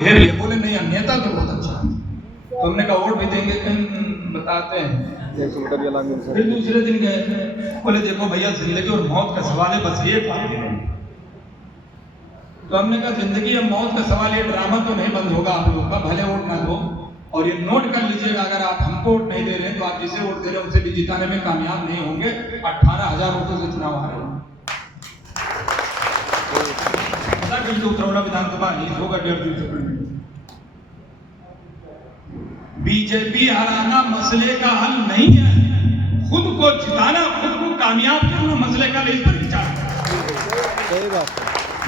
घेर लिए, बोले नहीं नेता तो बहुत अच्छा है। तो हमने कहा वोट भी देंगे, बताते हैं। फिर दूसरे दिन गए, बोले देखो भैया जिंदगी और मौत का सवाल है, बस ये बात है। तो हमने कहा जिंदगी और मौत का सवाल, ये ड्रामा तो नहीं बंद होगा आप लोगों का, भले वोट ना दो। और ये नोट कर लीजिएगा, अगर आप हमको वोट नहीं दे रहे तो आप जिसे वोट दे रहे हैं उसे भी जिताने में कामयाब नहीं होंगे। 18,000 वोटों से चुनाव हारे उतरौला विधानसभा नहीं होगा 1.5 सेकंड। बीजेपी हराना मसले का हल नहीं है, खुद को जिताना, खुद को कामयाब करना मसले का इस पर विचार। सही बात।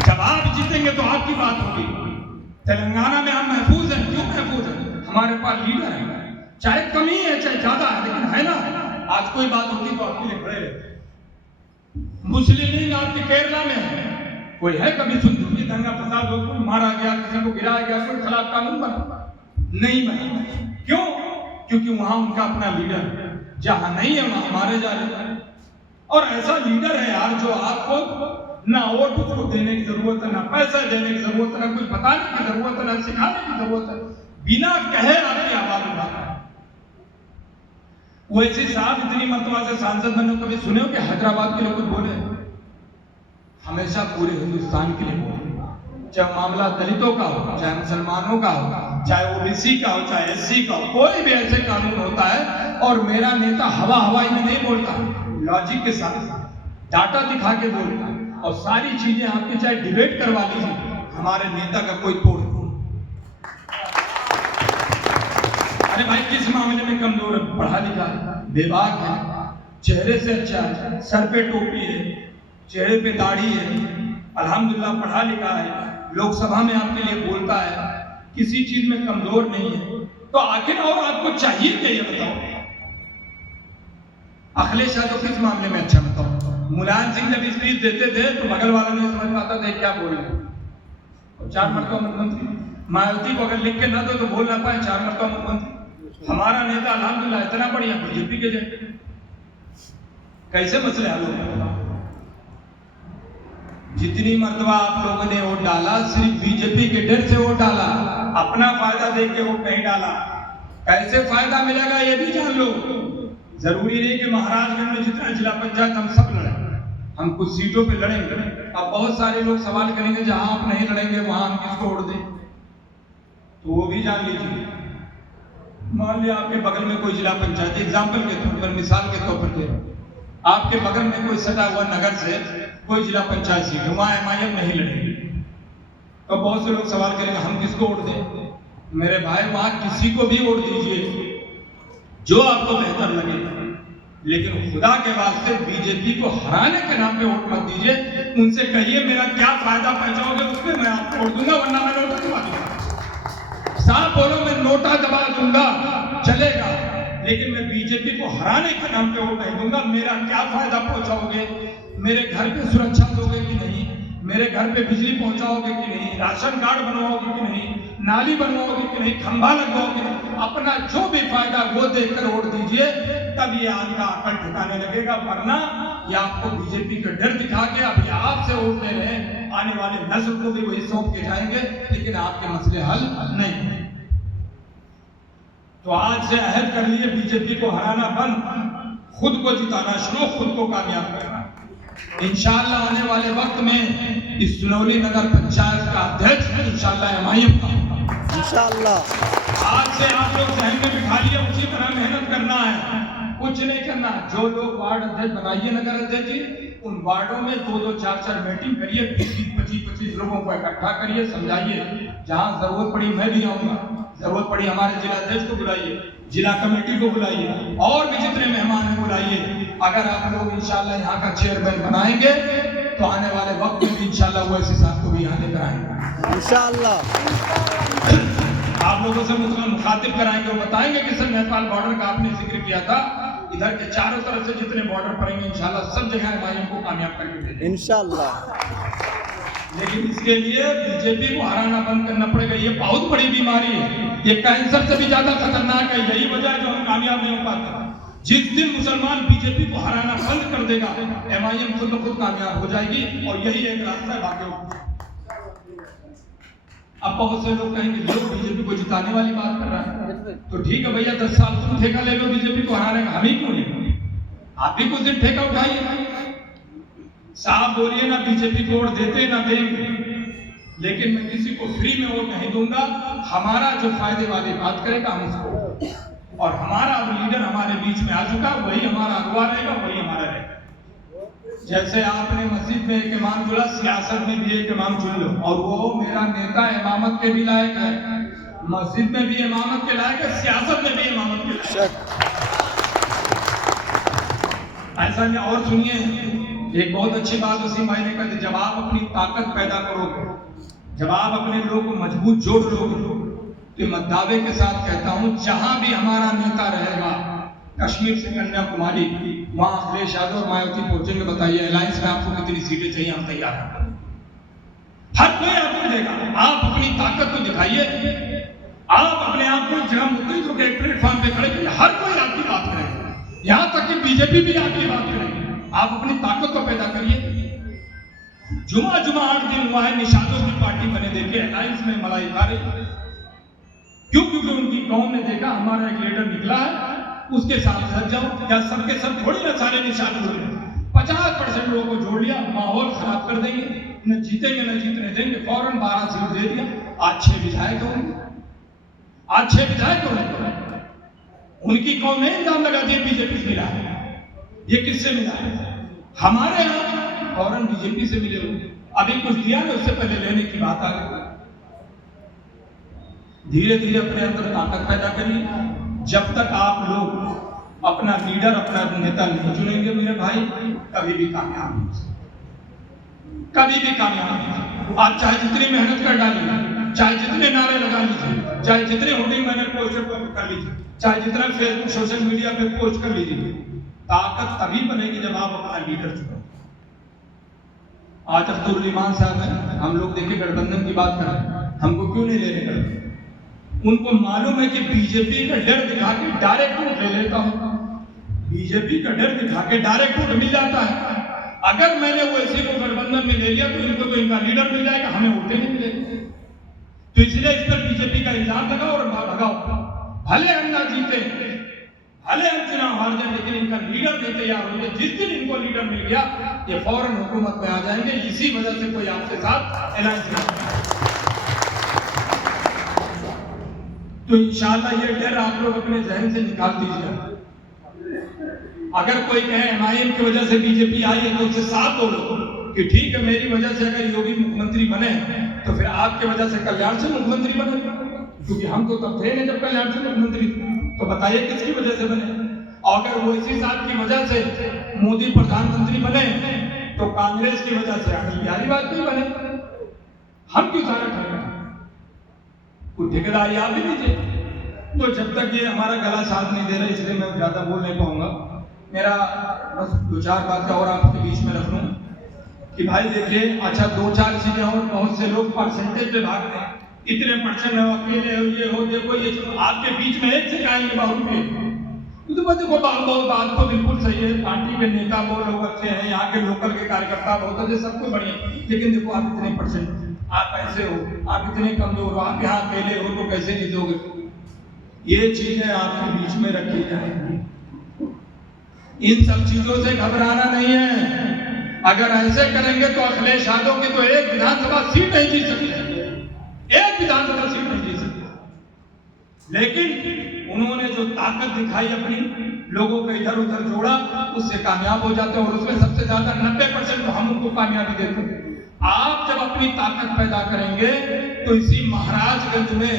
जब आप जीतेंगे तो आपकी बात होगी। तेलंगाना में हम महफूज हैं, क्यों महफूज हैं? हमारे पास लीडर है, चाहे कमी है चाहे ज्यादा है, लेकिन है ना। आज कोई बात होती तो आपके लिए खड़े रहते। मुस्लिम लीग आपके केरला में है, कोई है कभी सुन चुकी दंगा फसाद हो, कोई मारा गया, किसी को गिराया गया, कोई खिलाफ कानून बना नहीं बना? क्यों? क्योंकि वहां उनका अपना लीडर, जहां नहीं है वहां हमारे जा रहे हैं। और ऐसा लीडर है यार जो आपको ना वोट उसको देने की जरूरत है, ना पैसा देने की जरूरत है, ना कुछ बताने की जरूरत है, ना सिखाने की जरूरत है, बिना कहे आपकी आवाज उठाता है। वैसे साहब इतनी मर्तबा से सांसद बने, कभी सुने हो कि हैदराबाद के लिए कुछ बोले? हमेशा पूरे हिंदुस्तान के लिए बोले, चाहे मामला दलितों का हो, चाहे मुसलमानों का हो, चाहे ओबीसी का हो, चाहे एससी का हो, कोई भी ऐसे कानून होता है। और मेरा नेता हवाई में नहीं बोलता, लॉजिक के साथ डाटा दिखा के बोलता है। और सारी चीजें आपके चाहे डिबेट करवा लीजिए, हमारे नेता का कोई तोड़ नहीं। अरे भाई किस मामले में कमजोर है? पढ़ा लिखा है, बेबाक है, चेहरे से अच्छा है, सर पे टोपी है, चेहरे पे दाढ़ी है, अल्हम्दुलिल्लाह पढ़ा लिखा है, लोकसभा में आपके लिए बोलता है, किसी चीज में कमजोर नहीं है। तो आखिर और आपको चाहिए क्या, ये बताओ? अखिलेश यादव किस मामले में अच्छा, बताओ? मुलायम सिंह जब स्पीच देते थे तो बगल वाला नहीं समझ पाता था क्या बोल रहे हैं। 4 मरतबा मुख्यमंत्री, मायावती को अगर लिख के ना दो तो बोल ना पाए 4 मरतबा मुख्यमंत्री। हमारा नेता अल्हम्दुलिल्लाह इतना बढ़िया, बीजेपी के जैसे। कैसे मसले हल होंगे? जितनी मर्तबा आप लोगों ने वोट डाला, सिर्फ बीजेपी के डर से वोट डाला, अपना फायदा देख के वोट नहीं डाला। कैसे फायदा मिलेगा ये भी जान लो। जरूरी नहीं कि महाराजगंज में जितना जिला पंचायत हम सब लड़े, हम कुछ सीटों पे लड़ेंगे। अब बहुत सारे लोग सवाल करेंगे जहां आप नहीं लड़ेंगे वहां हम किसको वोट दें, तो वो भी जान लीजिए। मान लिया आपके बगल में कोई जिला पंचायत, एग्जाम्पल के तौर पर, मिसाल के तौर पर दे रहा हूं, आपके बगल में कोई सटा हुआ नगर से कोई जिला पंचायत सीट है, वहां एमआईएम नहीं लड़ेगी। तो बहुत से लोग सवाल करेंगे हम किसको वोट दें? मेरे भाई वहां किसी को भी वोट दीजिए जो आपको बेहतर लगे, लेकिन खुदा के वास्ते बीजेपी को हराने के नाम पे वोट मत दीजिए। उनसे कहिए मेरा क्या फायदा पहुंचाओगे उसमें मैं आपको वोट दूंगा, वरना मैं नोटा दबा दूंगा। साफ बोलो, मैं नोटा दबा दूंगा चलेगा, लेकिन मैं बीजेपी को हराने के नाम पे वोट नहीं दूंगा। मेरा क्या फायदा पहुंचाओगे? मेरे घर पे सुरक्षा दोगे कि नहीं? मेरे घर पे बिजली पहुंचाओगे कि नहीं? राशन कार्ड बनवाओगे कि नहीं? नाली बनवाओगे कि नहीं? खंभा लगवाओगे? अपना जो भी फायदा वो देखकर वोट दीजिए, तब ये आपका अकल ठिकाने लगेगा। वरना ये आपको बीजेपी का डर दिखा के अब ये आपसे वोट ले रहे हैं, आने वाले नस्ल को भी वही सौंप के जाएंगे, लेकिन आपके मसले हल नहीं। तो आज से अहद कर लिए, बीजेपी को हराना बंद, खुद को जिताना शुरू, खुद को कामयाब करना। इंशाअल्लाह आने वाले वक्त में इस सुनौली नगर पंचायत का अध्यक्ष इंशाअल्लाह एमआईएम का होगा इंशाअल्लाह। आज से आप लोग जहन में बिठा लिए, उसी तरह मेहनत करना है, कुछ नहीं करना। जो लोग वार्ड अध्यक्ष बनाइए, नगर अध्यक्ष जी, उन वार्डों में 2-2, 4-4 मीटिंग करिए, 20-20, 25-25 लोगों को इकट्ठा करिए, समझाइए। जहां जरूरत पड़ी मैं भी आऊंगा, जरूरत पड़ी हमारे जिला अध्यक्ष को बुलाइए, जिला कमेटी को बुलाइए, और भी जितने मेहमान हैं बुलाइए। अगर आप लोग इंशाल्लाह यहाँ का चेयरमैन बनाएंगे तो आने वाले वक्त में भी इंशाल्लाह वो ऐसे साहब को भी यहाँ लेकर आएंगे इंशाअल्लाह। आप लोगों से मुखातिब कराएंगे, वो बताएंगे कि सर नेपाल बॉर्डर का आपने जिक्र किया था, इधर के चारों तरफ से जितने बॉर्डर पड़ेंगे इंशाल्लाह सब जगह एमआईएम को कामयाब करके देंगे इंशाअल्लाह। लेकिन इसके लिए बीजेपी को हराना बंद करना पड़ेगा। ये बहुत बड़ी बीमारी है, ये कैंसर से भी ज्यादा खतरनाक है। यही वजह है जो हम कामयाब नहीं हो पाते। जिस दिन मुसलमान बीजेपी को हराना बंद कर देगा, एमआईएम खुद ब खुद कामयाब हो जाएगी। और यही एक रास्ता है भाग्य। अब बहुत से लोग कहेंगे लोग बीजेपी को जिताने वाली बात कर रहा है, तो ठीक है भैया 10 साल तुम ठेका ले लो बीजेपी को हराने का, हम ही क्यों नहीं? आप भी कुछ दिन ठेका उठाइए, साफ बोलिए ना बीजेपी को वोट देते ना देंगे, लेकिन मैं किसी को फ्री में वोट नहीं दूंगा। हमारा जो फायदे वाली बात करेगा हम उसको, और हमारा अब लीडर हमारे बीच में आ चुका, वही हमारा अगुवा रहेगा, वही हमारा रहेगा। जैसे आपने मस्जिद में एक इमाम चुना, सियासत में भी एक इमाम चुन लो, और वो मेरा नेता इमामत के भी लायक है, मस्जिद में भी इमामत के लायक है, सियासत में भी इमामत के लायक है। ऐसा नहीं। और सुनिए, एक बहुत अच्छी बात वसीम भाई ने कही, जब आप अपनी ताकत पैदा करोगे, जब आप अपने लोगों को मजबूत जोड़ लोगे, तो मैं दावे के साथ कहता हूं जहां भी हमारा नेता रहेगा, कश्मीर से कन्याकुमारी, वहां अखिलेश यादव और मायावती पहुंचेंगे। बताइए अलायंस में आपको कितनी सीटें चाहिए, हम तैयार हैं। हर कोई आपको देगा, आप अपनी ताकत को दिखाइए, आप अपने आप को जहां मुद्दे को एक प्लेटफॉर्म पे खड़े करिए, हर कोई आपकी बात करेगा, यहां तक कि बीजेपी भी आपकी बात करेगी। आप अपनी ताकत को पैदा करिए। जुमा 8 दिन हुआ है, निशानों की पार्टी बने, देखिए अलायंस में मलाई खा रही। क्यों? क्योंकि उनकी कौम ने देखा हमारा एक लीडर निकला है, उसके साथ लग जाओ, या सबके सब थोड़ी ना सारे निशाने हो रहे। 50% लोगों को जोड़ लिया, माहौल खराब कर देंगे, न जीतेंगे न जीतने देंगे, फौरन 12 सीट दे दिया। आज 6 विधायक होंगे, आज 6 विधायक होंगे, उनकी कौम ने इल्जाम लगा दिया बीजेपी मिला है। ये किससे मिला है? हमारे यहाँ फौरन बीजेपी से मिले होंगे। अभी कुछ दिया ना, उससे पहले लेने की बात आ गई। धीरे धीरे अपने अंदर ताकत पैदा करिए। जब तक आप लोग अपना लीडर, अपना नेता नहीं चुनेंगे मेरे भाई, कभी भी कामयाब नहीं हो सकते, कभी भी कामयाब नहीं। आप चाहे जितनी मेहनत कर डालिए, चाहे जितने नारे लगा लीजिए, चाहे जितने होर्डिंग बैनर पोस्टर कर लीजिए, चाहे जितना फेसबुक सोशल मीडिया पे पोस्ट कर लीजिए, ताकत तभी बनेगी जब आप अपना लीडर चुनो। आज अब्दुल साहब हैं, हम लोग देखिए गठबंधन की बात कर रहे हैं, हमको क्यों नहीं ले रहे गठबंधन? उनको मालूम है कि बीजेपी का डर दिखा के डायरेक्ट वोट ले लेता हूं, बीजेपी का डर दिखा के डायरेक्ट वोट मिल जाता है। अगर मैंने वो इसी को गठबंधन में ले लिया तो इनको तो इनका लीडर मिल जाएगा, हमें वोटें नहीं मिलेंगे। तो इसलिए इस पर बीजेपी का इल्जाम लगाओ और भगाओ। भले हम ना जीते, भले हम चुनाव हार जाए, लेकिन इनका लीडर नहीं तैयार होंगे। जिस दिन इनको लीडर मिल गया, ये फौरन हुकूमत में आ जाएंगे। इसी वजह से कोई आपके साथ अलायंस नहीं। तो इंशाल्लाह ये डर आप लोग अपने जहन से निकाल दीजिए। अगर कोई कहे एमआईएम की वजह से बीजेपी आई है, तो उससे साथ बोलो कि ठीक है, मेरी वजह से अगर योगी मुख्यमंत्री बने तो फिर आपके वजह से कल्याण से मुख्यमंत्री बने, क्योंकि हम तो तब थे नहीं जब कल्याण से मुख्यमंत्री। तो बताइए किसकी वजह से बने? और अगर वो इसी साथ की वजह से मोदी प्रधानमंत्री बने तो कांग्रेस की वजह से अटल बिहारी वाजपेयी बने। हम क्यों सारा ठहरे? कुछ ठेकेदारी आप भी लीजिए। तो जब तक ये हमारा गला साथ नहीं दे रहा, इसलिए मैं ज्यादा बोल नहीं पाऊंगा। मेरा बस 2-4 बातें और आपके बीच में रख लूं कि भाई देखिए, अच्छा 2-4 चीजें और, बहुत से लोग परसेंटेज पे भागते हैं, इतने परसेंट हो, अकेले हो, ये हो, देखो ये आपके बीच में एक से जाएंगे बाबू पे। तो देखो बात तो बिल्कुल सही है, पार्टी के नेता वो लोग अच्छे हैं, यहाँ के लोकल के कार्यकर्ता बहुत अच्छे, सब कुछ बढ़िया, लेकिन देखो आप इतने परसेंट, आप ऐसे हो, आप इतने कमजोर हो, आप यहाँ अकेले हो तो कैसे जीतोगे? ये चीजें आपके बीच में रखी जाएंगी। इन सब चीजों से घबराना नहीं है। अगर ऐसे करेंगे तो अखिलेश यादव की तो एक विधानसभा सीट नहीं जीत सकते, एक विधानसभा सीट नहीं जीत सकते। लेकिन उन्होंने जो ताकत दिखाई, अपनी लोगों को इधर उधर जोड़ा, उससे कामयाब हो जाते हैं। और उसमें सबसे ज्यादा 90% तो हम उनको कामयाबी देते हैं। आप जब अपनी ताकत पैदा करेंगे तो इसी महाराजगंज में,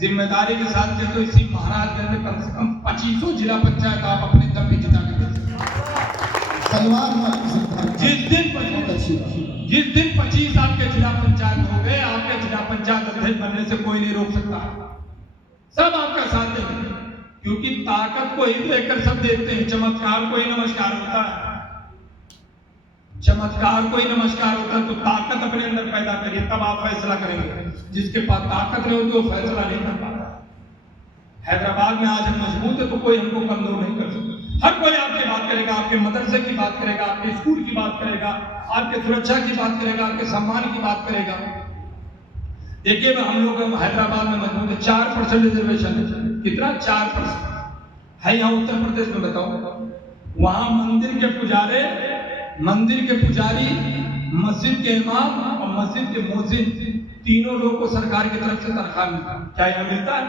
जिम्मेदारी के साथ के, तो इसी महाराजगंज में कम से कम 25 जिला पंचायत आप अपने दम पे जिता के दे सकते। जिस दिन 25 आपके जिला पंचायत हो गए, आपके जिला पंचायत अध्यक्ष बनने से कोई नहीं रोक सकता। सब आपका साथ देंगे, क्योंकि ताकत को ही देखकर सब देखते हैं। चमत्कार को ही नमस्कार होता है, चमत्कार को ही नमस्कार होता है। तो ताकत अपने अंदर पैदा करिए, तब आप फैसला करेंगे। जिसके पास ताकत नहीं होती वो फैसला नहीं कर पाता। हैदराबाद में आज हम मजबूत है तो कोई हमको कमजोर नहीं कर सकता। हर कोई आपकी बात करेगा, आपके मदरसे की बात करेगा, आपके स्कूल की बात करेगा, आपके सुरक्षा की बात करेगा, आपके सम्मान की बात करेगा। देखिए हम लोग हैदराबाद में मजबूत है, 4% रिजर्वेशन है। कितना? 4% है। यहाँ उत्तर प्रदेश में बताओ, वहां मंदिर के पुजारी, मस्जिद के इमाम और मस्जिद के मुअज्जिन, तीनों लोग को सरकार की तरफ से तनख्वाह मिलता है। क्या यहाँ मिलता है?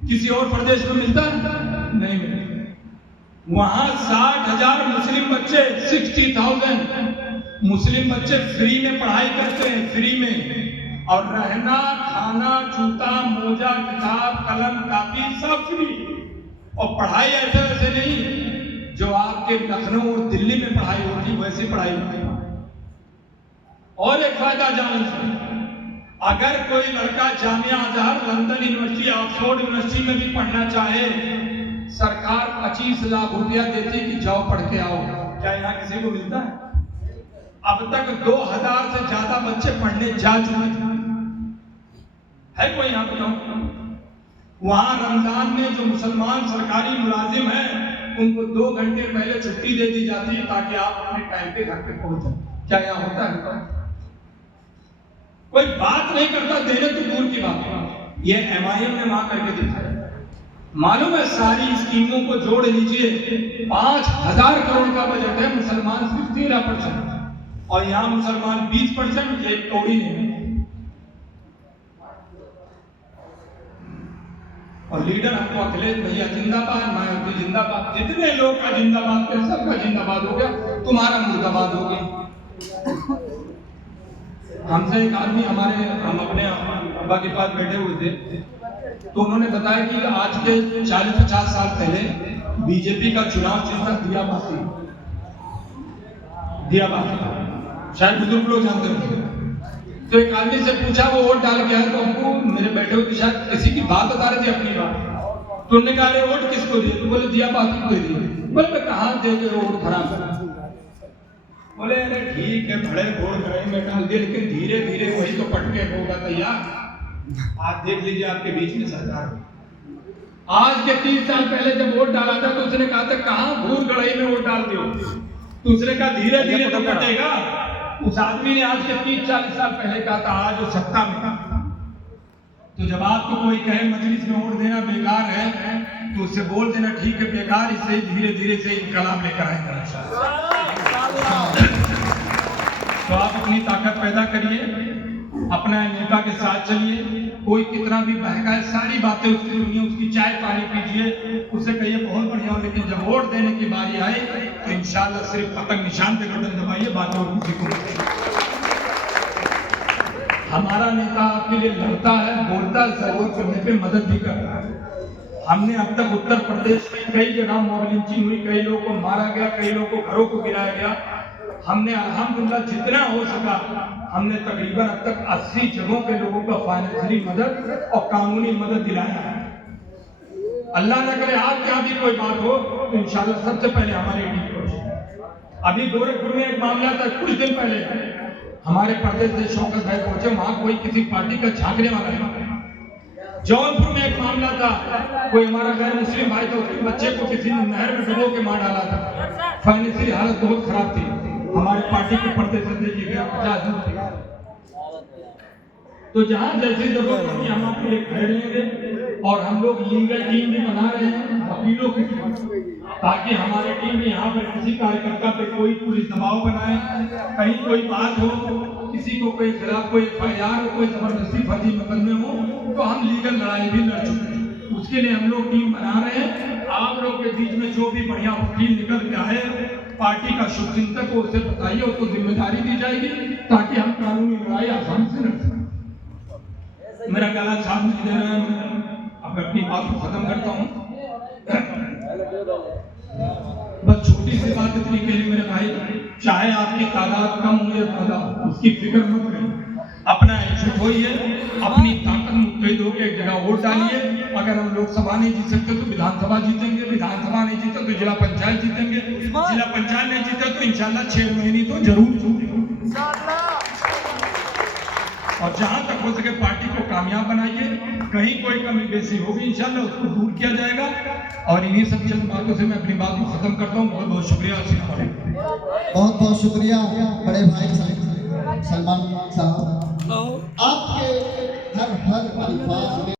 किसी और प्रदेश में मिलता है? नहीं मिलता। वहां 60,000 मुस्लिम बच्चे, 60,000 मुस्लिम बच्चे फ्री में पढ़ाई करते हैं, फ्री में। और रहना, खाना, जूता, मोजा, किताब, कलम, कापी सब फ्री। और पढ़ाई ऐसे वैसे नहीं जो आपके लखनऊ और दिल्ली में पढ़ाई होती वैसी पढ़ाई होती है। और एक फायदा जान लीजिए, अगर कोई लड़का Jamia Azhar, London university, Oxford university में भी पढ़ना चाहे, सरकार 25 लाख रुपया देती कि जाओ पढ़ के आओ। क्या यहाँ किसी को मिलता है? अब तक 2000 से ज्यादा बच्चे पढ़ने जा चुके है। कोई यहाँ बताओ? वहां रमजान में जो मुसलमान सरकारी मुलाजिम हैं, उनको 2 घंटे पहले छुट्टी दे दी जाती है ताकि आप अपने टाइम पे घर पे पहुंच जाए। क्या यहाँ होता है? कोई बात नहीं करता, देने तो दूर की बात है। ये MIM ने वहां करके दिखाया। मालूम है, सारी स्कीमों को जोड़ लीजिए, 5,000 करोड़ का बजट है, मुसलमान सिर्फ 13%, और यहाँ मुसलमान 20%, एक कौड़ी नहीं। और लीडर हमको अखिलेश भैया जिंदाबाद, मायावती जिंदाबाद, जितने लोग का जिंदाबाद थे सबका जिंदाबाद हो गया, तुम्हारा मुर्दाबाद हो गया। हमसे एक आदमी, हम अपने अब्बा के पास बैठे हुए थे, तो उन्होंने बताया कि आज के 40-50 साल पहले बीजेपी का चुनाव जीता दिया बाती, शायद बुजुर्ग लोग जानते होंगे। तो एक आदमी से पूछा वो वोट डाल के आए, तो हमको मेरे बैठे हुए शायद किसी की बात बता रहे थे, अपनी बात। तो उन्होंने कहा अरे वोट किसको दिए? तो बोले दिया बाती को दिए। बोले मैं कहाँ दे गए वोट खराब? बोले अरे ठीक है, बड़े वोट गए में डाल दिए, लेकिन धीरे धीरे वही तो पटके होगा तैयार। आज देख लीजिए आपके बीच में सरकार। आज के 30 साल पहले जब वोट डाला था तो उसने कहा था कहाँ भूल गढ़ई में वोट डाल दियो। तो उसने कहा धीरे धीरे तो कटेगा। उस आदमी ने आज के 30-40 साल पहले कहा था, आज वो सत्ता में। तो जब आपको कोई कहे मजलिस में वोट देना बेकार है, तो उससे बोल देना ठीक है बेकार, इससे धीरे धीरे से इनकलाब लेकर आएगा। तो आप अपनी ताकत पैदा करिए, अपना नेता के साथ चलिए, कोई कितना भी बहका है, सारी बातें उसकी सुनिए, उसकी चाय पानी पीजिए, उससे कहिए बहुत बढ़िया हो, लेकिन जब वोट देने की बारी आए तो इंशाल्लाह सिर्फ पतंग निशान पे बटन दबाइए, बात और किसी को। हमारा नेता आपके लिए लड़ता है, बोलता है, जरूरत पड़ने पे मदद भी करता है। हमने अब तक उत्तर प्रदेश में कई जगह मॉब लिंचिंग हुई, कई लोगों को मारा गया, कई लोगों को घरों को गिराया गया। हमने अल्हम्दुलिल्लाह जितना हो सका, हमने तकरीबन अब तक 80 जगहों पे लोगों को फाइनेंशियली मदद और कानूनी मदद दिलाया है। अल्लाह न करे आपके यहाँ भी कोई बात हो तो इंशाल्लाह सबसे पहले हमारी टीम पहुंचे। अभी गोरखपुर में एक मामला था, कुछ दिन पहले हमारे प्रदेश से शौकत भाई पहुंचे, वहां कोई किसी पार्टी का झांकने वाला नहीं। जौनपुर में एक मामला था, कोई हमारा गैर मुस्लिम भाई था, उसके बच्चे को किसी ने नहर में डुबो के मार डाला था। फाइनेंशियली हालत बहुत खराब थी। हमारे पार्टी के पर्दे से जी गया 50 दिन। तो जहां जैसी जरूरत होगी हम आपके लिए खड़े रहेंगे, और हम लोग लीगल टीम भी बना रहे हैं, वकीलों की, ताकि हमारी टीम में यहाँ पर किसी कार्यकर्ता पे कोई पुलिस दबाव बनाए, कहीं कोई बात हो, किसी को कोई खिलाफ कोई FIR हो, कोई जबरदस्ती फर्जी मुकदमे हो, तो हम लीगल लड़ाई भी लड़ चुके हैं। उसके लिए हम लोग टीम बना रहे हैं। आप लोग के बीच में जो भी बढ़िया वकील निकल के आए, पार्टी का शुभचिंतक हो, उसे बताइए, उसको जिम्मेदारी दी जाएगी ताकि हम कानूनी लड़ाई आसानी से लड़ सकें। मेरा गला साफ नहीं दे रहा है, अब अपनी बात को खत्म करता हूँ। बस छोटी सी बात इतनी कही मेरे भाई, चाहे आपकी तादाद कम हो या ज्यादा, उसकी फिक्र मत करिए, अपना एकजुट होइए, अपनी ताकत मुतहिद होकर एक जगह वोट डालिए। अगर हम लोकसभा नहीं जीत सकते तो विधानसभा जीतेंगे, विधानसभा नहीं जीते तो जिला पंचायत जीतेंगे, जिला पंचायत नहीं जीते तो इंशाल्लाह 6 महीने तो जरूर जीतेंगे। और जहां तक हो सके पार्टी को कामयाब बनाइए, कहीं कोई कमी बेसी होगी इंशाल्लाह उसको दूर किया जाएगा। और इन्हीं सब चंद बातों से मैं अपनी बात को खत्म करता हूँ। बहुत बहुत शुक्रिया। बहुत बहुत शुक्रिया बड़े भाई सलमान साहब। हर अल्फाज में